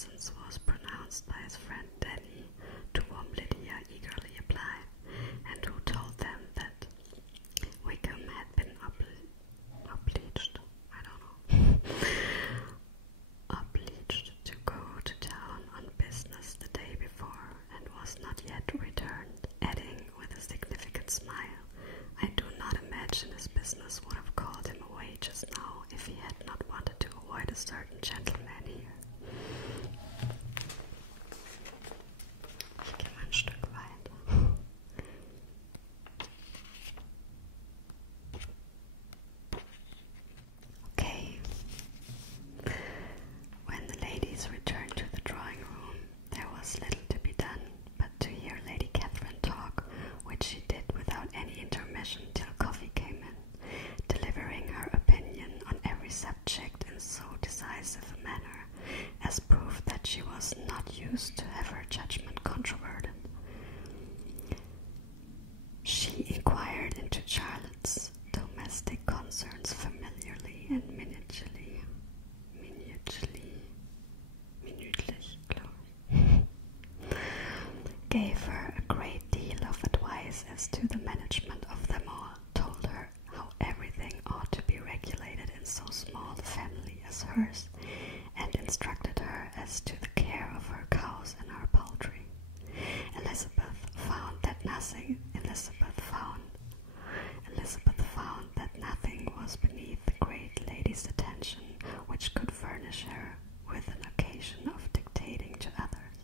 absence was pronounced by his friend Danny, to whom Lydia eagerly applied, and who told them that Wickham had been obliged to go to town on business the day before, and was not yet returned, adding with a significant smile, "I do not imagine his business would have called him away just now if he had not wanted to avoid a certain gentleman here." Ich gehe mal ein Stück weiter. Okay. When the ladies returned to the drawing room, there was little to be done but to hear Lady Catherine talk, which she did without any intermission till coffee came in, delivering her opinion on every subject in so decisive a manner as proof that she was not used to have her judgment controverted. She inquired into Charlotte's domestic concerns familiarly and minutely, gave her a great deal of advice as to the management of them all, told her how everything ought to be regulated in so small a family as hers, and instructed her as to the care of her cows and her poultry. Elizabeth found that nothing was beneath the great lady's attention which could furnish her with an occasion of dictating to others.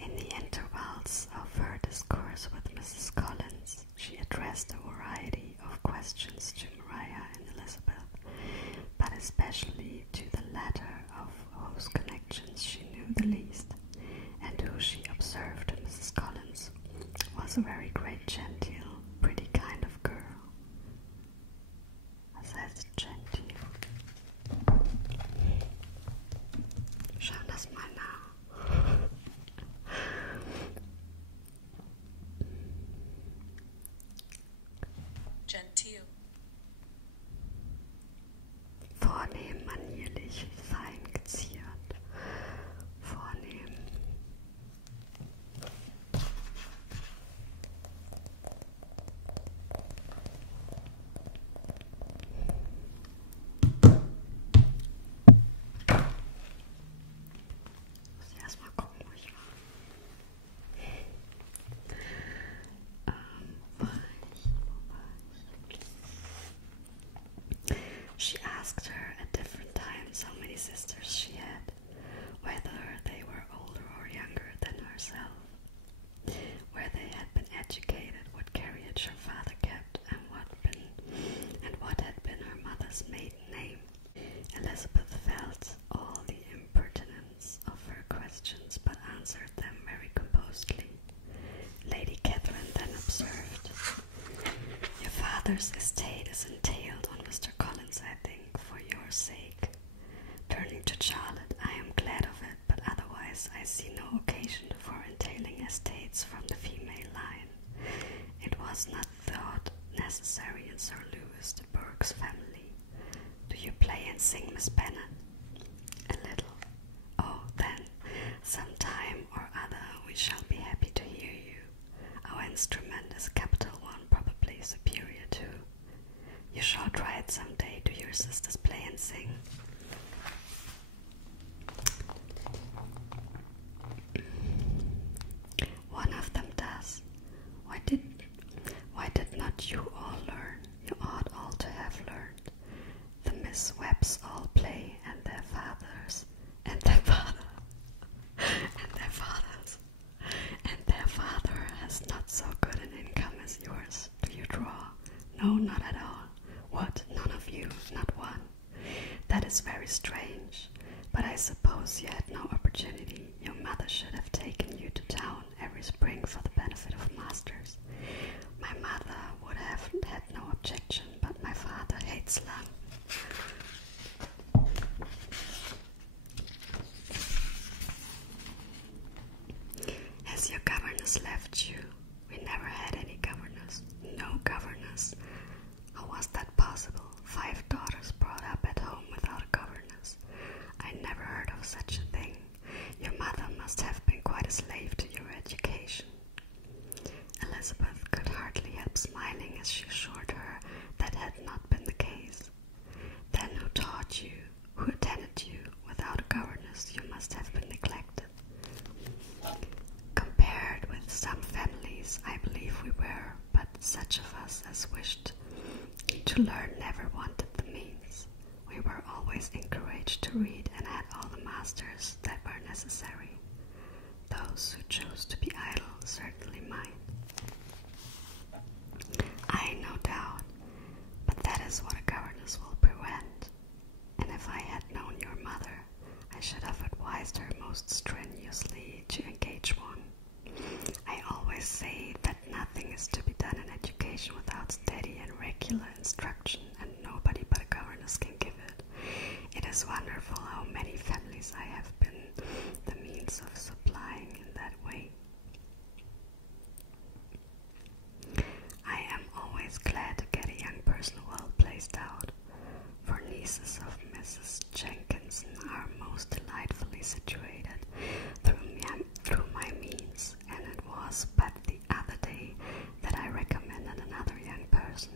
In the intervals of her discourse with Mrs. Collins, she addressed a variety of questions to Maria and Elizabeth, but especially to the latter, of whose connections she knew the least, and who she observed to Mrs. Collins was a very great genteel, pretty kind of girl. Was heißt genteel? Schauen das mal nach. Genteel. Vornehm, manierlich, fein geziert. Vornehm. Muss ich erstmal gucken, wo ich war. She asked her at different times how many sisters she had, whether they were older or younger than herself, where they had been educated, what carriage her father kept, and what had been her mother's maiden name. Elizabeth felt all the impertinence of her questions, but answered them very composedly. Lady Catherine then observed, "Your father's estate is entailed on Mr. Collins, I think, for your sake." Turning to Charlotte, "I am glad of it, but otherwise I see no occasion for entailing estates from the female line. It was not thought necessary in Sir Lewis de Bourgh's family. Do you play and sing, Miss Bennet?" "A little." "Oh, then, some time or other we shall be happy to hear you. Our instrument is a capital one, probably superior to. You shall try it some day. Do your sisters play and sing?" "One of them does. Why did not you all learn? You ought all to have learned. The Miss Webbs all play, and their fathers, and their father has not so good an income as yours. Do you draw?" "No, not at all." "What, none of you, not one? That is very strange. But I suppose you had no opportunity. Your mother should have taken you to town every spring for the benefit of masters." "My mother would have had no objection, but my father hates lang." "Has your governess left you?" "We never had any governess." "No governess? How was that possible? 5 daughters brought up at home without a governess. I never heard of such a thing. slave to your education. Elizabeth could hardly help smiling as she assured her that had not been the case. Then who taught you, who attended you? Without a governess you must have been neglected. Compared with some families, I believe we were, but such of us as wished to learn never wanted the means. We were always encouraged to read and had all the masters that were necessary. Those who chose to be idle certainly might. I no doubt, but that is what a governess will prevent. And if I had known your mother, I should have advised her most strenuously to engage one. I always say that nothing is to be done in education without steady and regular instruction, and nobody but a governess can give it. It is wonderful how many families I have been the means of supplying in that way. I am always glad to get a young person well placed out, for nieces of Mrs. Jenkinson are most delightfully situated through my means, and it was but the other day that I recommended another young person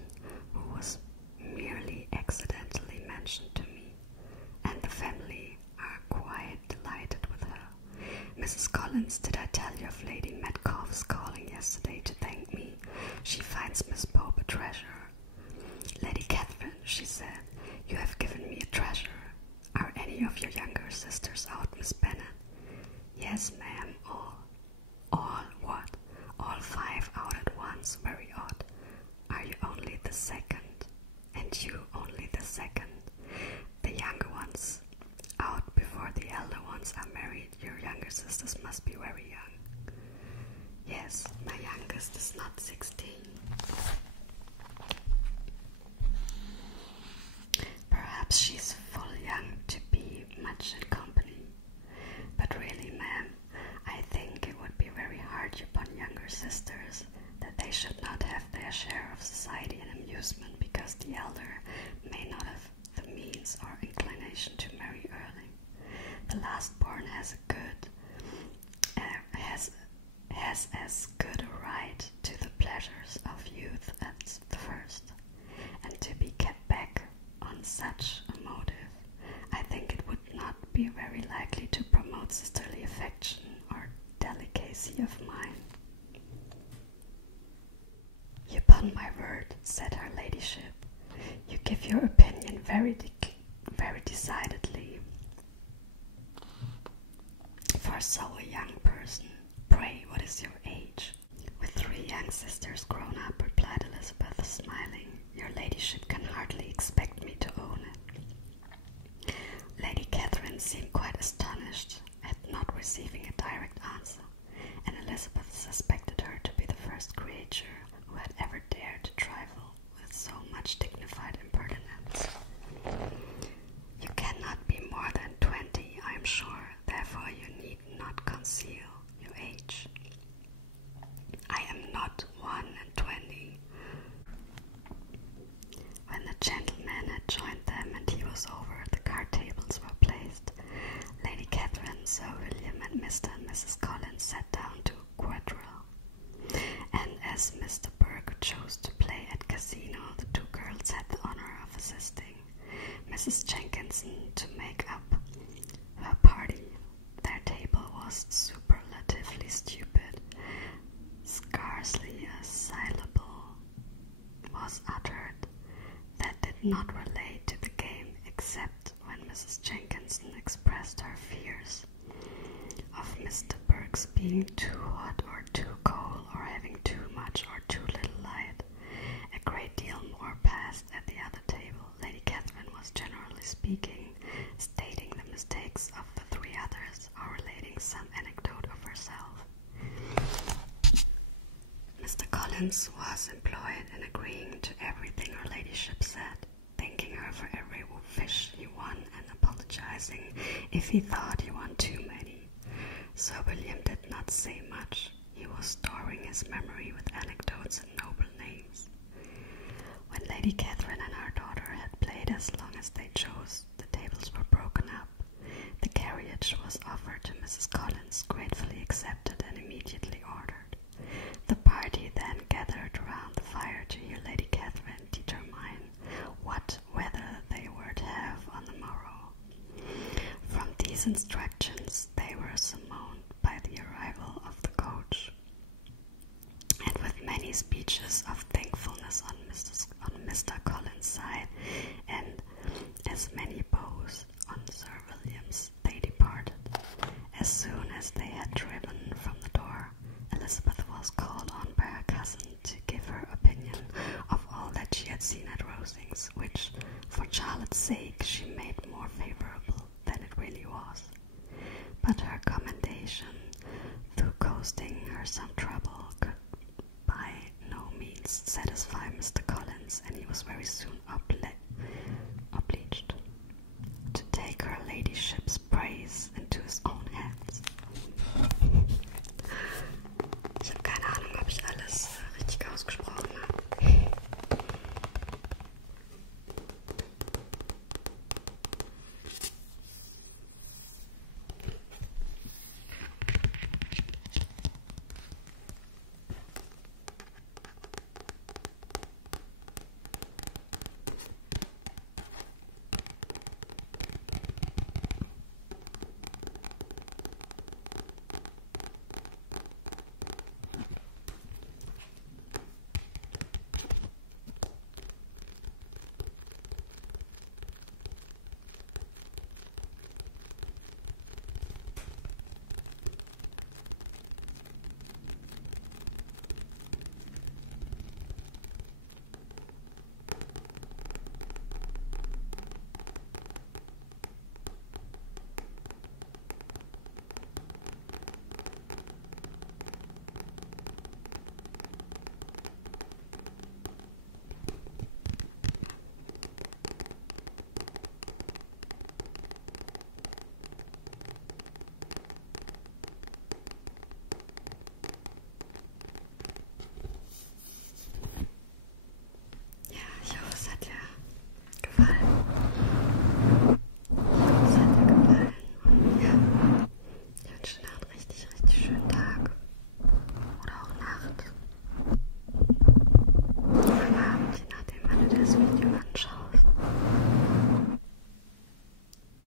who was merely accidentally mentioned to me, and the family are quite delighted with her. Mrs. Collins, did I tell you of Lady Metcalfe's calling yesterday to thank me? She finds Miss Pope a treasure. Lady Catherine, she said, you have given me a treasure. Are any of your younger sisters out, Miss Bennet? Yes, ma'am, all. All what? All 5 out at once, very odd. Are you only the second? And you only the second? The younger ones out before the elder ones are married. Your younger sisters must be very young. Yes, my youngest is not 16. Perhaps she's full young to be much in company. But really, ma'am, I think it would be very hard upon younger sisters that they should not have their share of society and amusement because the elder may not have the means or inclination to marry early. The last born has as good a right to the pleasures of youth as the first, and to be kept back on such a motive, I think it would not be very likely to promote sisterly affection or delicacy of mind. Upon my word, said her ladyship, you give your opinion very decidedly. For so a young person, pray, what is your age? With 3 young sisters grown up, replied Elizabeth, smiling, your ladyship can hardly expect me to own it. Lady Catherine seemed quite astonished at not receiving a direct answer, and Elizabeth suspected her to be the first creature who had ever dared to trifle with so much dignified impertinence. You cannot be more than 20, I am sure, therefore you need not conceal your age. I am not 21. When the gentleman had joined them and he was over, the card tables were placed. Lady Catherine, Sir William, and Mr. and Mrs. Collins sat down to a quadrille. And as Mr. Burke chose to play at casino, the 2 girls had the honor of assisting Mrs. Jenkinson to make up her party. Their table was superlatively stupid. Scarcely a syllable was uttered that did not relate to the game, except when Mrs. Jenkinson expressed her fears of Mr. Burke's being too hot or too cold, or having too much or too little light. A great deal more passed at the other table. Lady Catherine was, generally speaking, stating the mistakes of the 3 others, or relating some anecdote of herself. Mr. Collins was employed in agreeing to everything her ladyship said, thanking her for every fish he won, and apologizing if he thought he won too many. Sir William did not say much. He was storing his memory with anecdotes and noble names. When Lady Catherine and her daughter had played as long as they chose, the tables were broken up. The carriage was offered to Mrs. Collins, gratefully accepted His instructions, they were summoned by the arrival of the coach, and with many speeches of thankfulness on Mr. Collins' side, and as many bows on Sir William's, they departed. As soon as they had driven from the door, Elizabeth was called on by her cousin to give her opinion of all that she had seen at Rosings, which, for Charlotte's sake, she made more favourable than it really was. But her commendation, though costing her some trouble, could by no means satisfy Mr. Collins, and he was very soon up